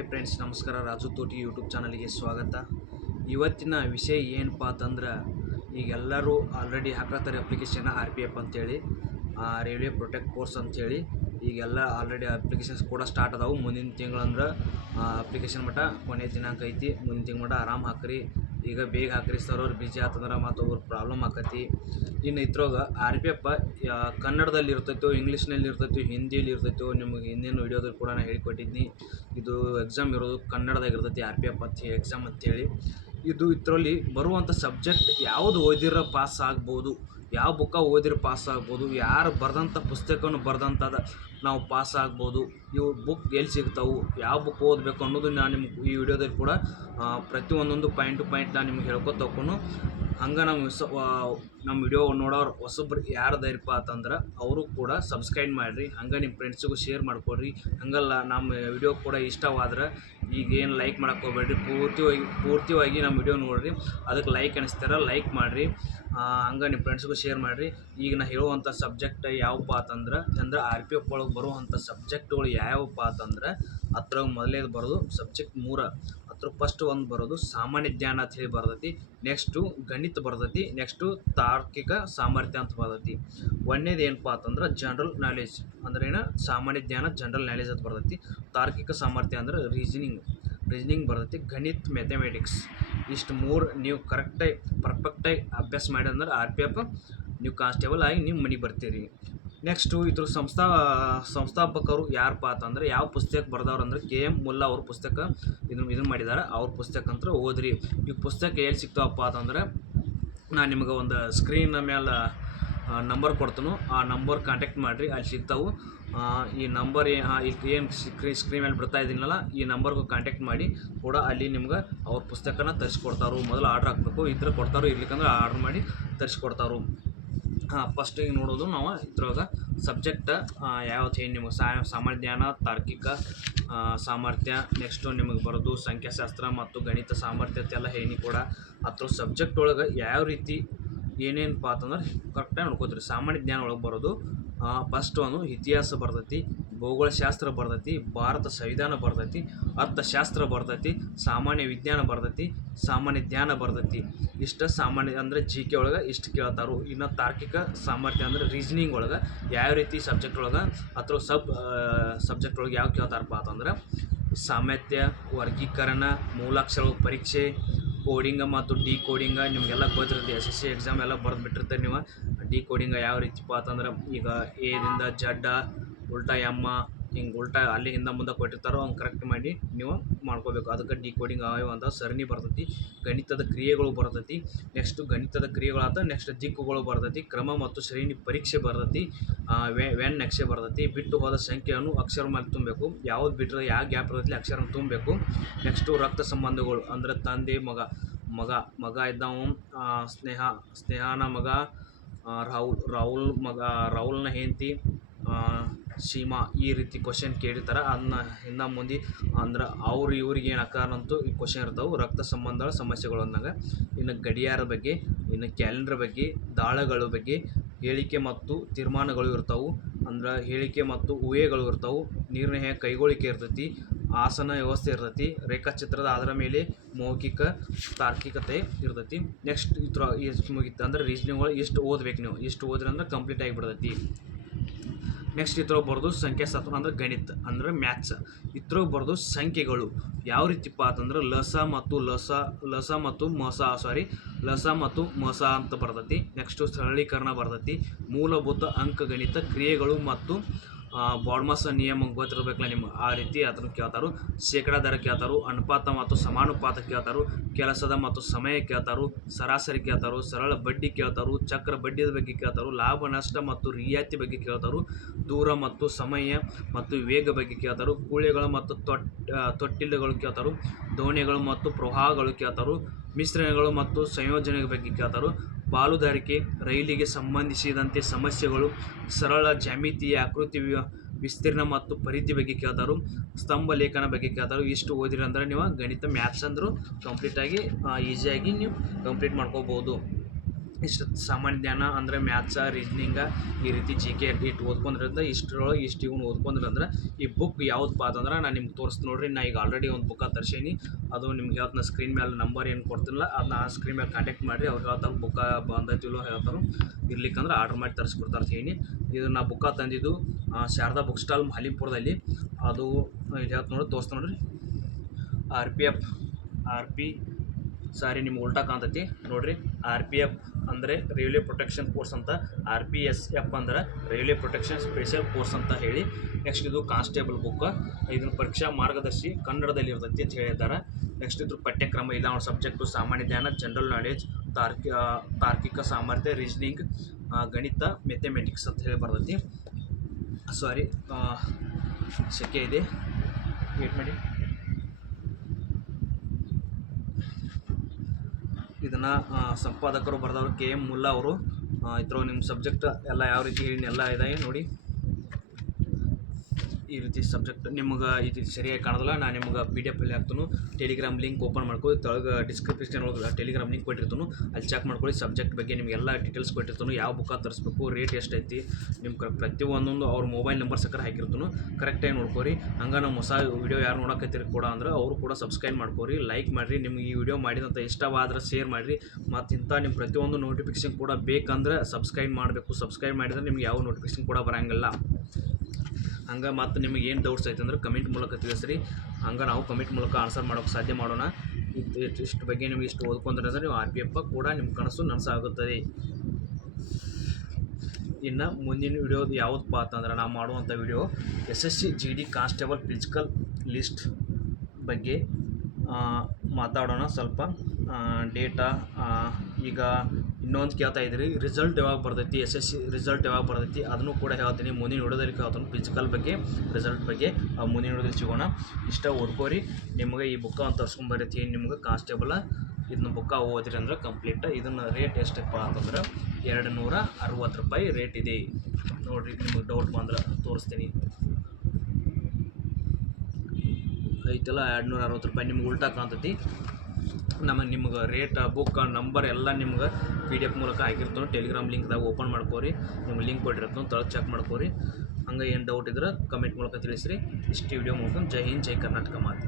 Hi friends, ನಮಸ್ಕಾರ. ರಾಜು ತೋಟಿ YouTube ಚಾನಲ್ಗೆ ಸ್ವಾಗತ. ಇವತ್ತಿನ ವಿಷಯ ಏನಪ್ಪ ಅಂತಂದ್ರೆ ಈಗೆಲ್ಲರೂ ಆಲ್ರೆಡಿ ಹಾಕತ್ತಾರೆ ಅಪ್ಲಿಕೇಶನ್ ಆರ್ ಪಿ ಎಫ್ ಅಂತೇಳಿ ರೈಲ್ವೆ ಪ್ರೊಟೆಕ್ಟ್ ಕೋರ್ಸ್ ಅಂತೇಳಿ. ಈಗೆಲ್ಲ ಆಲ್ರೆಡಿ ಅಪ್ಲಿಕೇಶನ್ಸ್ ಕೂಡ ಸ್ಟಾರ್ಟ್ ಅದಾವು. ಮುಂದಿನ ತಿಂಗಳಂದ್ರೆ ಅಪ್ಲಿಕೇಶನ್ ಮಟ್ಟ ಕೊನೆ ದಿನಾಂಕ ಐತಿ. ಮುಂದಿನ ತಿಂಗಳ ಮಟ್ಟ ಆರಾಮ್ ಹಾಕ್ರಿ. ಈಗ ಬೇಗ ಹಾಕ್ರಿ ಸರ್ ಅವ್ರು ಬಿಜಿ ಆತಂದ್ರೆ ಮತ್ತು ಅವ್ರ ಪ್ರಾಬ್ಲಮ್ ಆಕತಿ. ಇನ್ನು ಇದ್ರಾಗ ಆರ್ ಪಿ ಎಫ್ ಕನ್ನಡದಲ್ಲಿ ಇರ್ತೈತೋ ಇಂಗ್ಲೀಷ್ನಲ್ಲಿ ಇರ್ತೈತೋ, ಹಿಂದಿಯಲ್ಲಿ ಇರ್ತೈತೋ, ನಿಮಗೆ ಹಿಂದಿನ ವಿಡಿಯೋದಲ್ಲಿ ಕೂಡ ನಾನು ಹೇಳಿಕೊಟ್ಟಿದ್ನಿ. ಇದು ಎಕ್ಸಾಮ್ ಇರೋದು ಕನ್ನಡದಾಗ ಇರ್ತೈತಿ ಆರ್ ಪಿ ಎಫ್ ಅಂತ ಎಕ್ಸಾಮ್ ಅಂತೇಳಿ. ಇದು ಇದರಲ್ಲಿ ಬರುವಂಥ ಸಬ್ಜೆಕ್ಟ್ ಯಾವುದು ಓದಿರೋ ಪಾಸ್ ಆಗ್ಬೋದು? ಯಾವ ಬುಕ್ಕ ಓದಿರ ಪಾಸ್ ಆಗ್ಬೋದು, ಯಾರು ಬರೆದಂಥ ಪುಸ್ತಕವನ್ನು ಬರೆದಂಥದ ನಾವು ಪಾಸ್ ಆಗ್ಬೋದು, ಇವು ಬುಕ್ ಎಲ್ಲಿ ಸಿಗ್ತಾವೆ, ಯಾವ ಬುಕ್ ಓದಬೇಕು ಅನ್ನೋದು ನಾನು ನಿಮ್ಗೆ ಈ ವಿಡಿಯೋದಲ್ಲಿ ಕೂಡ ಪ್ರತಿಯೊಂದೊಂದು ಪಾಯಿಂಟ್ ಟು ಪಾಯಿಂಟ್ ನಾನು ನಿಮ್ಗೆ ಹೇಳ್ಕೊತ ಹಂಗೆ ನಮ್ಮ ಹೊಸ ನಮ್ಮ ವಿಡಿಯೋ ನೋಡೋರು ಹೊಸಬ್ರು ಯಾರ್ದಾರಪ್ಪ ಅಂತಂದ್ರೆ ಅವರು ಕೂಡ ಸಬ್ಸ್ಕ್ರೈಬ್ ಮಾಡಿರಿ, ಹಂಗೆ ನಿಮ್ಮ ಫ್ರೆಂಡ್ಸಿಗೂ ಶೇರ್ ಮಾಡ್ಕೊಡ್ರಿ. ಹಂಗಲ್ಲ ನಮ್ಮ ವಿಡಿಯೋ ಕೂಡ ಇಷ್ಟವಾದ್ರೆ ಈಗ ಏನು ಲೈಕ್ ಮಾಡಕ್ಕೆ ಹೋಗ್ಬೇಡ್ರಿ. ಪೂರ್ತಿಯಾಗಿ ಪೂರ್ತಿಯಾಗಿ ನಮ್ಮ ವಿಡಿಯೋ ನೋಡಿರಿ. ಅದಕ್ಕೆ ಲೈಕ್ ಅನಿಸ್ತಾರ ಲೈಕ್ ಮಾಡಿರಿ. ಹಂಗೆ ನಿಮ್ಮ ಫ್ರೆಂಡ್ಸ್ಗೂ ಶೇರ್ ಮಾಡಿರಿ. ಈಗ ನಾ ಹೇಳುವಂಥ ಸಬ್ಜೆಕ್ಟ್ ಯಾವಪ್ಪ ಅಂತಂದ್ರೆ ಅಂದ್ರೆ ಆರ್ ಪಿ ಎಫ್ ಒಳಗೆ ಬರುವಂಥ ಸಬ್ಜೆಕ್ಟ್ಗಳು ಯಾವಪ್ಪ ಅಂತಂದ್ರೆ, ಅದ್ರಾಗ ಮೊದಲೇದು ಬರೋದು ಸಬ್ಜೆಕ್ಟ್ ಮೂರ. ಅದ್ರ ಫಸ್ಟ್ ಒಂದು ಬರೋದು ಸಾಮಾನ್ಯ ಜ್ಞಾನ ಅಂತ ಹೇಳಿ ಬರ್ತೈತಿ. ನೆಕ್ಸ್ಟು ಗಣಿತ ಬರ್ತೈತಿ. ನೆಕ್ಸ್ಟು ತಾರ್ಕಿಕ ಸಾಮರ್ಥ್ಯ ಅಂತ ಬರ್ತೈತಿ. ಒಂದನೇದು ಏನಪ್ಪಾ ಅಂತಂದ್ರೆ ಜನರಲ್ ನಾಲೆಜ್ ಅಂದ್ರೆ ಏನು? ಸಾಮಾನ್ಯ ಜ್ಞಾನ ಜನರಲ್ ನಾಲೆಜ್ ಅಂತ ಬರ್ತೈತಿ. ತಾರ್ಕಿಕ ಸಾಮರ್ಥ್ಯ ಅಂದ್ರೆ ರೀಸನಿಂಗ್ ರೀಸನಿಂಗ್ ಬರ್ತೈತಿ. ಗಣಿತ ಮ್ಯಾಥಮೆಟಿಕ್ಸ್ ಇಷ್ಟು ಮೂರು ನೀವು ಕರೆಕ್ಟಾಗಿ ಪರ್ಫೆಕ್ಟಾಗಿ ಅಭ್ಯಾಸ ಮಾಡಿ ಅಂದ್ರೆ ಆರ್ ಪಿ ಎಫ್ ನೀವು ಕಾನ್ಸ್ಟೇಬಲ್ ಆಗಿ ನೀವು ಮನೆಗೆ ಬರ್ತೀರಿ. ನೆಕ್ಸ್ಟು ಇದ್ರ ಸಂಸ್ಥಾ, ಸಂಸ್ಥಾಪಕರು ಯಾರಪ್ಪ ಅಂತಂದ್ರೆ ಯಾವ ಪುಸ್ತಕ ಬರ್ದವ್ರು ಅಂದ್ರೆ ಕೆ ಎಂ ಮುಲ್ಲಾ ಅವ್ರ ಪುಸ್ತಕ ಇದನ್ನು ಇದನ್ನು ಮಾಡಿದ್ದಾರೆ ಅವ್ರ ಪುಸ್ತಕ ಅಂತ ಓದ್ರಿ. ಈ ಪುಸ್ತಕ ಎಲ್ಲಿ ಸಿಗ್ತಾವಪ್ಪ ಅಂತಂದ್ರೆ ನಾನು ನಿಮಗೆ ಒಂದು ಸ್ಕ್ರೀನ್ ಮೇಲೆ ನಂಬರ್ ಕೊಡ್ತೀನಿ. ಆ ನಂಬರ್ ಕಾಂಟ್ಯಾಕ್ಟ್ ಮಾಡಿರಿ. ಅಲ್ಲಿ ಸಿಗ್ತಾವು. ಈ ನಂಬರ್ ಏನು ಸ್ಕ್ರೀನ್ ಸ್ಕ್ರೀನ್ ಮೇಲೆ ಬರ್ತಾ ಇದ್ದೀನಲ್ಲ, ಈ ನಂಬರ್ಗೂ ಕಾಂಟ್ಯಾಕ್ಟ್ ಮಾಡಿ ಕೂಡ ಅಲ್ಲಿ ನಿಮ್ಗೆ ಅವ್ರ ಪುಸ್ತಕನ ತರಿಸ್ಕೊಡ್ತಾರು ಮೊದಲು ಆರ್ಡ್ರ್ ಹಾಕ್ಬೇಕು. ಇದ್ರೆ ಕೊಡ್ತಾರೋ ಇರ್ಲಿಕ್ಕಂದ್ರೆ ಆರ್ಡ್ರ್ ಮಾಡಿ ತರಿಸ್ಕೊಡ್ತಾರು ಫಸ್ಟಿಗೆ ನೋಡೋದು ನಾವು ಇದ್ರೊಳಗೆ ಸಬ್ಜೆಕ್ಟ್ ಯಾವತ್ತು ಏನು ನಿಮಗೆ ಸಾಮಾನ್ಯ ಜ್ಞಾನ, ತಾರ್ಕಿಕ ಸಾಮರ್ಥ್ಯ ನೆಕ್ಸ್ಟು ನಿಮಗೆ ಬರೋದು ಸಂಖ್ಯಾಶಾಸ್ತ್ರ ಮತ್ತು ಗಣಿತ ಸಾಮರ್ಥ್ಯ ಎಲ್ಲ ಹೇಳಿ ಕೂಡ ಅದ್ರ ಸಬ್ಜೆಕ್ಟ್ ಒಳಗೆ ಯಾವ ರೀತಿ ಏನೇನಪ್ಪ ಅಂತಂದ್ರೆ ಕರೆಕ್ಟಾಗಿ ನೋಡ್ಕೋತೀರಿ. ಸಾಮಾನ್ಯ ಜ್ಞಾನ ಒಳಗೆ ಬರೋದು ಫಸ್ಟ್ ಒಂದು ಇತಿಹಾಸ ಬರ್ತೈತಿ, ಭೂಗೋಳಶಾಸ್ತ್ರ ಬರ್ತೈತಿ, ಭಾರತ ಸಂವಿಧಾನ ಬರ್ತೈತಿ, ಅರ್ಥಶಾಸ್ತ್ರ ಬರ್ತೈತಿ, ಸಾಮಾನ್ಯ ವಿಜ್ಞಾನ ಬರ್ತೈತಿ, ಸಾಮಾನ್ಯ ಜ್ಞಾನ ಬರ್ತೈತಿ. ಇಷ್ಟ ಸಾಮಾನ್ಯ ಅಂದರೆ ಜಿ ಕೆ ಒಳಗೆ ಇಷ್ಟು ಕೇಳ್ತಾರು. ಇನ್ನು ತಾರ್ಕಿಕ ಸಾಮರ್ಥ್ಯ ಅಂದರೆ ರೀಸನಿಂಗ್ ಒಳಗೆ ಯಾವ ರೀತಿ ಸಬ್ಜೆಕ್ಟ್ ಒಳಗೆ ಅಥವಾ ಸಬ್ ಸಬ್ಜೆಕ್ಟ್ ಒಳಗೆ ಯಾವ ಕೇಳ್ತಾರಪ್ಪ ಅಂತಂದ್ರೆ ಸಾಮರ್ಥ್ಯ ವರ್ಗೀಕರಣ, ಮೂಲಾಕ್ಷರ ಪರೀಕ್ಷೆ ಕೋಡಿಂಗ ಮತ್ತು ಡಿ ಕೋಡಿಂಗ ನಿಮಗೆಲ್ಲ ಗೊತ್ತಿರುತ್ತೆ ಎಸ್ ಎಸ್ ಸಿ ಎಕ್ಸಾಮ್ ಎಲ್ಲ ಬರೆದು ಬಿಟ್ಟಿರ್ತಾರೆ ನೀವು. ಡಿ ಕೋಡಿಂಗ ಯಾವ ರೀತಿಪ್ಪ ಅಂತಂದ್ರೆ ಈಗ ಎದಿಂದ ಜಡ್ಡ ಉಲ್ಟಾ ಎಮ್ಮ ಹಿಂಗೆ ಉಲ್ಟಾ ಅಲ್ಲಿ ಹಿಂದೆ ಮುಂದೆ ಕೊಟ್ಟಿರ್ತಾರೋ ಅವ್ನು ಕರೆಕ್ಟ್ ಮಾಡಿ ನೀವು ಮಾಡ್ಕೋಬೇಕು. ಅದಕ್ಕೆ ಡಿಕೋಡಿಂಗ್ ಕೋಡಿಂಗ್ ಅಂತ ಸರಣಿ ಬರ್ತೈತಿ, ಗಣಿತದ ಕ್ರಿಯೆಗಳು ಬರ್ತೈತಿ. ನೆಕ್ಸ್ಟ್ ಗಣಿತದ ಕ್ರಿಯೆಗಳಾದ ನೆಕ್ಸ್ಟ್ ದಿಕ್ಕುಗಳು ಬರ್ತೈತಿ. ಕ್ರಮ ಮತ್ತು ಶ್ರೇಣಿ ಪರೀಕ್ಷೆ ಬರ್ತೈತಿ. ವ್ಯಾನ್ ನಕ್ಷೆ ಬರ್ತೈತಿ. ಬಿಟ್ಟು ಹೋದ ಸಂಖ್ಯೆಯನ್ನು ಅಕ್ಷರ ಮೇಲೆ ತುಂಬಬೇಕು. ಯಾವ್ದು ಬಿಟ್ಟರೆ ಯಾವ ಗ್ಯಾಪ್ ಇರತ್ತಲ್ಲಿ ಅಕ್ಷರ ತುಂಬಬೇಕು. ನೆಕ್ಸ್ಟು ರಕ್ತ ಸಂಬಂಧಗಳು ಅಂದರೆ ತಂದೆ, ಮಗ ಮಗ ಮಗ ಇದ್ದವ ಸ್ನೇಹ, ಸ್ನೇಹನ ಮಗ ರಾಹುಲ್ ರಾಹುಲ್ ಮಗ, ರಾಹುಲ್ನ ಹೆಂಡತಿ ಸೀಮಾ ಈ ರೀತಿ ಕ್ವಶನ್ ಕೇಳಿರ್ತಾರೆ. ಅದನ್ನ ಇನ್ನ ಮುಂದೆ ಅಂದ್ರೆ ಅವ್ರು ಇವ್ರಿಗೆ ಏನು ಅಂತೂ ಈ ಕ್ವಶನ್ ಇರ್ತಾವೆ. ರಕ್ತ ಸಂಬಂಧಗಳ ಸಮಸ್ಯೆಗಳು ಅಂದಾಗ. ಇನ್ನು ಗಡಿಯಾರ ಬಗ್ಗೆ, ಇನ್ನು ಕ್ಯಾಲೆಂಡರ್ ಬಗ್ಗೆ, ದಾಳಗಳ ಬಗ್ಗೆ ಹೇಳಿಕೆ ಮತ್ತು ತೀರ್ಮಾನಗಳು ಇರ್ತಾವೆ. ಅಂದ್ರೆ ಹೇಳಿಕೆ ಮತ್ತು ಊಹೆಗಳು ಇರ್ತಾವೆ. ನಿರ್ಣಯ ಕೈಗೊಳಿಕೆ ಇರ್ತೈತಿ. ಆಸನ ವ್ಯವಸ್ಥೆ ಇರ್ತೈತಿ. ರೇಖಾಚಿತ್ರದ ಅದರ ಮೇಲೆ ಮೌಖಿಕ, ತಾರ್ಕಿಕತೆ ಇರ್ತೈತಿ. ನೆಕ್ಸ್ಟ್ ಇದ್ರ ಎಷ್ಟು ಮುಗಿತು ಅಂದ್ರೆ ರೀಸನಿಂಗ್ ಎಷ್ಟು ಓದ್ಬೇಕು ನೀವು? ಎಷ್ಟು ಓದ್ರಿ ಅಂದ್ರೆ ಕಂಪ್ಲೀಟ್ ಆಗಿಬಿಡ್ತೈತಿ ನೆಕ್ಸ್ಟ್ ಇದ್ರಾಗ ಬರೋದು ಸಂಖ್ಯಾಶಾಸ್ತ್ರ ಅಂದ್ರೆ ಗಣಿತ, ಅಂದ್ರೆ ಮ್ಯಾಥ್ಸ್ ಇದ್ರಾಗ ಬರೋದು ಸಂಖ್ಯೆಗಳು. ಯಾವ ರೀತಿಪ್ಪ ಅಂತಂದ್ರೆ ಲಸ ಮತ್ತು ಲಸ ಲಸ ಮತ್ತು ಮಸ ಸಾರಿ ಲಸ ಮತ್ತು ಮಸ ಅಂತ ಬರ್ತೈತಿ. ನೆಕ್ಸ್ಟು ಸರಳೀಕರಣ ಬರ್ತೈತಿ. ಮೂಲಭೂತ ಅಂಕಗಣಿತ ಕ್ರಿಯೆಗಳು ಮತ್ತು ಬಾಡ್ಮಾಸ ನಿಯಮ ಗೊತ್ತಿರಬೇಕಲ್ಲ ನಿಮ್ಗೆ ಆ ರೀತಿ ಅದನ್ನು ಕೇಳ್ತಾರು. ಶೇಕಡಾ ದರ ಕೇಳ್ತಾರು, ಅನುಪಾತ ಮತ್ತು ಸಮಾನುಪಾತ ಕೇಳ್ತಾರು, ಕೆಲಸದ ಮತ್ತು ಸಮಯ ಕೇಳ್ತಾರು, ಸರಾಸರಿ ಕೇಳ್ತಾರು, ಸರಳ ಬಡ್ಡಿ ಕೇಳ್ತಾರು, ಚಕ್ರ ಬಡ್ಡಿದ ಬಗ್ಗೆ ಕೇಳ್ತಾರು, ಲಾಭ, ನಷ್ಟ ಮತ್ತು ರಿಯಾಯಿತಿ ಬಗ್ಗೆ ಕೇಳ್ತಾರು, ದೂರ ಮತ್ತು ಸಮಯ ಮತ್ತು ವೇಗ ಬಗ್ಗೆ ಕೇಳ್ತಾರು, ಕೂಳೆಗಳು ಮತ್ತು ತೊಟ್ಟಿಲುಗಳು ಕೇಳ್ತಾರು, ದೋಣಿಗಳು ಮತ್ತು ಪ್ರವಾಹಗಳು ಕೇಳ್ತಾರು, ಮಿಶ್ರಣಗಳು ಮತ್ತು ಸಂಯೋಜನೆ ಬಗ್ಗೆ ಕೇಳ್ತಾರು ಪಾಲುದಾರಿಕೆ, ರೈಲಿಗೆ ಸಂಬಂಧಿಸಿದಂತೆ ಸಮಸ್ಯೆಗಳು, ಸರಳ ಜ್ಯಾಮಿತೀಯ ಆಕೃತಿ ವಿಸ್ತೀರ್ಣ ಮತ್ತು ಪರಿಧಿ ಬಗ್ಗೆ ಕೇಳ್ತಾರು, ಸ್ತಂಭ ಲೇಖನ ಬಗ್ಗೆ ಕೇಳ್ತಾರು. ಇಷ್ಟು ಓದಿರಂದ್ರೆ ನೀವು ಗಣಿತ ಮ್ಯಾಥ್ಸ್ ಅಂದರೂ ಕಂಪ್ಲೀಟಾಗಿ ಈಸಿಯಾಗಿ ನೀವು ಕಂಪ್ಲೀಟ್ ಮಾಡ್ಕೋಬೋದು. ಇಷ್ಟು ಸಾಮಾನ್ಯ ಜ್ಞಾನ ಅಂದರೆ ಮ್ಯಾಥ್ಸ ರೀಸ್ನಿಂಗ ಈ ರೀತಿ ಜಿ ಕೆ ಇಟ್ಟು ಓದ್ಕೊಂಡ್ರಿಂದ ಇಷ್ಟರೊಳಗೆ ಇಷ್ಟು ಇವ್ನು ಓದ್ಕೊಂಡ್ರಂದ್ರೆ ಈ ಬುಕ್ ಯಾವ್ದಪ್ಪ ಅಂತಂದ್ರೆ ನಾನು ನಿಮ್ಗೆ ತೋರಿಸ್ತೀನಿ ನೋಡ್ರಿ, ನಾ ಈಗ ಆಲ್ರೆಡಿ ಒಂದು ಬುಕ್ಕ ತರ್ಸೀನಿ. ಅದು ನಿಮ್ಗೆ ಹೇಳ್ತಾನೆ ಸ್ಕ್ರೀನ್ ಮೇಲೆ ನಂಬರ್ ಏನು ಕೊಡ್ತಿಲ್ಲ ಅದನ್ನ ಆ ಸ್ಕ್ರೀನ್ ಮೇಲೆ ಕಾಂಟ್ಯಾಕ್ಟ್ ಮಾಡಿರಿ, ಅವ್ರು ಹೇಳ್ತಾರೆ ಬುಕ್ಕ ಬಂದೈತಿಲ್ಲೋ ಹೇಳ್ತಾರೆ. ಇರ್ಲಿಕ್ಕಂದ್ರೆ ಆರ್ಡ್ರ್ ಮಾಡಿ ತರಿಸ್ಕೊಡ್ತಾರೆ ಹೇಳಿ. ಇದು ನಾ ಬುಕ್ಕ ತಂದಿದ್ದು ಶಾರದಾ ಬುಕ್ ಸ್ಟಾಲ್ ಮಲಿಪುರದಲ್ಲಿ ಅದು ಇದು ಹೇಳ್ತು ನೋಡಿ ತೋರಿಸ್ತಾ ನೋಡ್ರಿ. R P F R P sorry, ನಿಮ್ಗೆ ಉಲ್ಟಾ ಕಾಣ್ತೈತಿ. ನೋಡ್ರಿ ಆರ್ ಪಿ ಎಫ್ ಅಂದರೆ ರೈಲ್ವೆ ಪ್ರೊಟೆಕ್ಷನ್ ಫೋರ್ಸ್ ಅಂತ ಆರ್ ಪಿ ಎಸ್ ಎಫ್ ಅಂದ್ರೆ ರೈಲ್ವೆ ಪ್ರೊಟೆಕ್ಷನ್ ಸ್ಪೆಷಲ್ ಫೋರ್ಸ್ ಅಂತ ಹೇಳಿ. ನೆಕ್ಸ್ಟ್ ಇದು ಕಾನ್ಸ್ಟೇಬಲ್ ಬುಕ್ ಇದನ್ನ ಪರೀಕ್ಷಾ ಮಾರ್ಗದರ್ಶಿ ಕನ್ನಡದಲ್ಲಿ ಇರ್ತೈತಿ ಅಂತ ಹೇಳಿದ್ದಾರೆ. ನೆಕ್ಸ್ಟ್ ಇದ್ರ ಪಠ್ಯಕ್ರಮ ಇಲ್ಲ ಒಂದು ಸಬ್ಜೆಕ್ಟು ಸಾಮಾನ್ಯ ಜ್ಞಾನ ಜನರಲ್ ನಾಲೆಜ್ ತಾರ್ಕಿ ತಾರ್ಕಿಕ ಸಾಮರ್ಥ್ಯ ರೀಸನಿಂಗ್ ಗಣಿತ ಮೆಥಮೆಟಿಕ್ಸ್ ಅಂತ ಹೇಳಿ ಬರ್ತೈತಿ. ಸಾರಿ ಸೆಕೆ ಇದೆ. ವೇಟ್ ಮಾಡಿ. ಇದನ್ನು ಸಂಪಾದಕರು ಬರೆದವರು ಕೆ ಎಂ ಮುಲ್ಲಾ ಅವರು. ಇದ್ರ ನಿಮ್ಮ ಸಬ್ಜೆಕ್ಟ್ ಎಲ್ಲ ಯಾವ ರೀತಿ ಎಲ್ಲ ಇದೆ ನೋಡಿ. ಈ ರೀತಿ ಸಬ್ಜೆಕ್ಟ್ ನಿಮ್ಗೆ ಇದು ಸರಿಯಾಗಿ ಕಾಣೋದಿಲ್ಲ, ನಾನು ನಿಮ್ಗೆ ಪಿ ಡಿ ಎಫ್ ಅಲ್ಲಿ ಹಾಕ್ತೀನಿ. ಟೆಲಿಗ್ರಾಮ್ ಲಿಂಕ್ ಓಪನ್ ಮಾಡ್ಕೊಳ್ಳಿ, ತೊಳಗೆ ಡಿಸ್ಕ್ರಿಪ್ಷನ್ ಒಳಗೆ ಟೆಲಿಗ್ರಾಮ್ ಲಿಂಕ್ ಕೊಟ್ಟಿರ್ತೀನಿ. ಅಲ್ಲಿ ಚೆಕ್ ಮಾಡ್ಕೊಳ್ಳಿ ಸಬ್ಜೆಕ್ಟ್ ಬಗ್ಗೆ ನಿಮ್ಗೆ ಎಲ್ಲ ಡೀಟೇಲ್ಸ್ ಕೊಟ್ಟಿರ್ತೀನಿ. ಯಾವ ಬುಕ್ಕ ತರಿಸ್ಬೇಕು ರೇಟ್ ಎಷ್ಟೈತಿ. ನಿಮ್ಮ ಪ್ರತಿಯೊಂದೊಂದು ಅವ್ರ ಮೊಬೈಲ್ ನಂಬರ್ ಸಕ್ಕರೆ ಹಾಕಿರ್ತೀನಿ. ಕರೆಕ್ಟಾಗಿ ನೋಡ್ಕೊರಿ. ಹಂಗೆ ನಮ್ಮ ಹೊಸ ವಿಡಿಯೋ ಯಾರು ನೋಡಕತ್ತೀರಿ ಕೂಡ ಅಂದ್ರೆ ಅವರು ಕೂಡ ಸಬ್ಸ್ಕ್ರೈಬ್ ಮಾಡ್ಕೊರಿ ಲೈಕ್ ಮಾಡಿರಿ, ನಿಮ್ಗೆ ಈ ವಿಡಿಯೋ ಮಾಡಿದಂಥ ಇಷ್ಟವಾದ್ರೆ ಶೇರ್ ಮಾಡಿರಿ. ಮತ್ತು ಇಂಥ ನಿಮ್ಮ ಪ್ರತಿಯೊಂದು ನೋಟಿಫಿಕೇಶನ್ ಕೂಡ ಬೇಕಂದ್ರೆ ಸಬ್ಸ್ಕ್ರೈಬ್ ಮಾಡಬೇಕು. ಸಬ್ಸ್ಕ್ರೈಬ್ ಮಾಡಿದ್ರೆ ನಿಮ್ಗೆ ಯಾವ ನೋಟಿಫಿಕೇಶನ್ ಕೂಡ ಬರೋಂಗಿಲ್ಲ. ಹಂಗೆ ಮತ್ತು ನಿಮಗೆ ಏನು ಡೌಟ್ಸ್ ಐತೆ ಅಂದ್ರೆ ಕಮೆಂಟ್ ಮೂಲಕ ತಿಳಿಸ್ರಿ. ಹಂಗೆ ನಾವು ಕಮೆಂಟ್ ಮೂಲಕ ಆನ್ಸರ್ ಮಾಡೋಕ್ಕೆ ಸಾಧ್ಯ ಮಾಡೋಣ. ಇಷ್ಟು ಇಷ್ಟು ಬಗ್ಗೆ ನಿಮಗೆ ಇಷ್ಟು ಓದ್ಕೊಂಡ್ರೆ ನೀವು ಆರ್ ಪಿ ಎಫ್ ಕೂಡ ನಿಮ್ಮ ಕನಸು ನನಸಾಗುತ್ತದೆ. ಇನ್ನು ಮುಂದಿನ ವಿಡಿಯೋದು ಯಾವುದಪ್ಪ ಅಂತಂದ್ರೆ ನಾವು ಮಾಡುವಂಥ video S S C G D constable physical list ಬಗ್ಗೆ ಮಾತಾಡೋಣ ಸ್ವಲ್ಪ ಡೇಟಾ ಈಗ ಇನ್ನೊಂದು ಕೇಳ್ತಾ ಇದ್ರಿ ರಿಸಲ್ಟ್ ಯಾವಾಗ ಬರ್ತೈತಿ ಎಸ್ ಎಸ್ ಸಿ ರಿಸಲ್ಟ್ ಯಾವಾಗ ಬರ್ತೈತಿ, ಅದನ್ನು ಕೂಡ ಹೇಳ್ತೀನಿ. ಮುಂದಿನ ಹುಡುಗರಿಗೆ ಹೇಳ್ತೀನಿ ಫಿಸಿಕಲ್ ಬಗ್ಗೆ ರಿಸಲ್ಟ್ ಬಗ್ಗೆ, ಆ ಮುಂದಿನ ವಿಡಿಯೋದಲ್ಲಿ ಸಿಗೋಣ. ಇಷ್ಟ ಓದ್ಕೋರಿ, ನಿಮಗೆ ಈ ಬುಕ್ಕ ಅಂತ ತರ್ಸ್ಕೊಂಬರೈತಿ ನಿಮ್ಗೆ ಕಾನ್ಸ್ಟೇಬಲ್ ಇದನ್ನ ಬುಕ್ಕ ಓದಿರಿ ಅಂದ್ರೆ ಕಂಪ್ಲೀಟ್ ಇದನ್ನ ರೇಟ್ ಎಷ್ಟಪ್ಪ ಅಂತಂದ್ರೆ ಎರಡು ನೂರ ಅರವತ್ತು ರೂಪಾಯಿ ರೇಟ್ ಇದೆ. ನೋಡಿರಿ, ನಿಮಗೆ ಡೌಟ್ ಬಂದ್ರೆ ತೋರಿಸ್ತೀನಿ. ಐತಲ್ಲ ಎರಡು ನೂರ ಅರವತ್ತು ರೂಪಾಯಿ ನಿಮ್ಗೆ ಉಲ್ಟಾ ಕಾಣ್ತೈತಿ. ನಮ್ಮ ನಿಮ್ಗೆ ರೇಟ್ ಬುಕ್ ನಂಬರ್ ಎಲ್ಲ ನಿಮ್ಗೆ ಪಿ ಡಿ ಎಫ್ ಮೂಲಕ ಹಾಕಿರ್ತಾನೆ ಟೆಲಿಗ್ರಾಮ್ ಲಿಂಕ್ದಾಗ ಓಪನ್ ಮಾಡ್ಕೋರಿ. ನಿಮ್ಗೆ ಲಿಂಕ್ ಕೊಟ್ಟಿರ್ತಾನೆ ತೊಳಗೆ ಚೆಕ್ ಮಾಡ್ಕೋರಿ. ಹಂಗೆ ಏನು ಡೌಟ್ ಇದ್ರೆ ಕಮೆಂಟ್ ಮೂಲಕ ತಿಳಿಸ್ರಿ. ಇಷ್ಟು ವಿಡಿಯೋ ಮೂಲಕ ಜೈ ಹಿಂದ್, ಜೈ ಕರ್ನಾಟಕ ಮಾತೆ.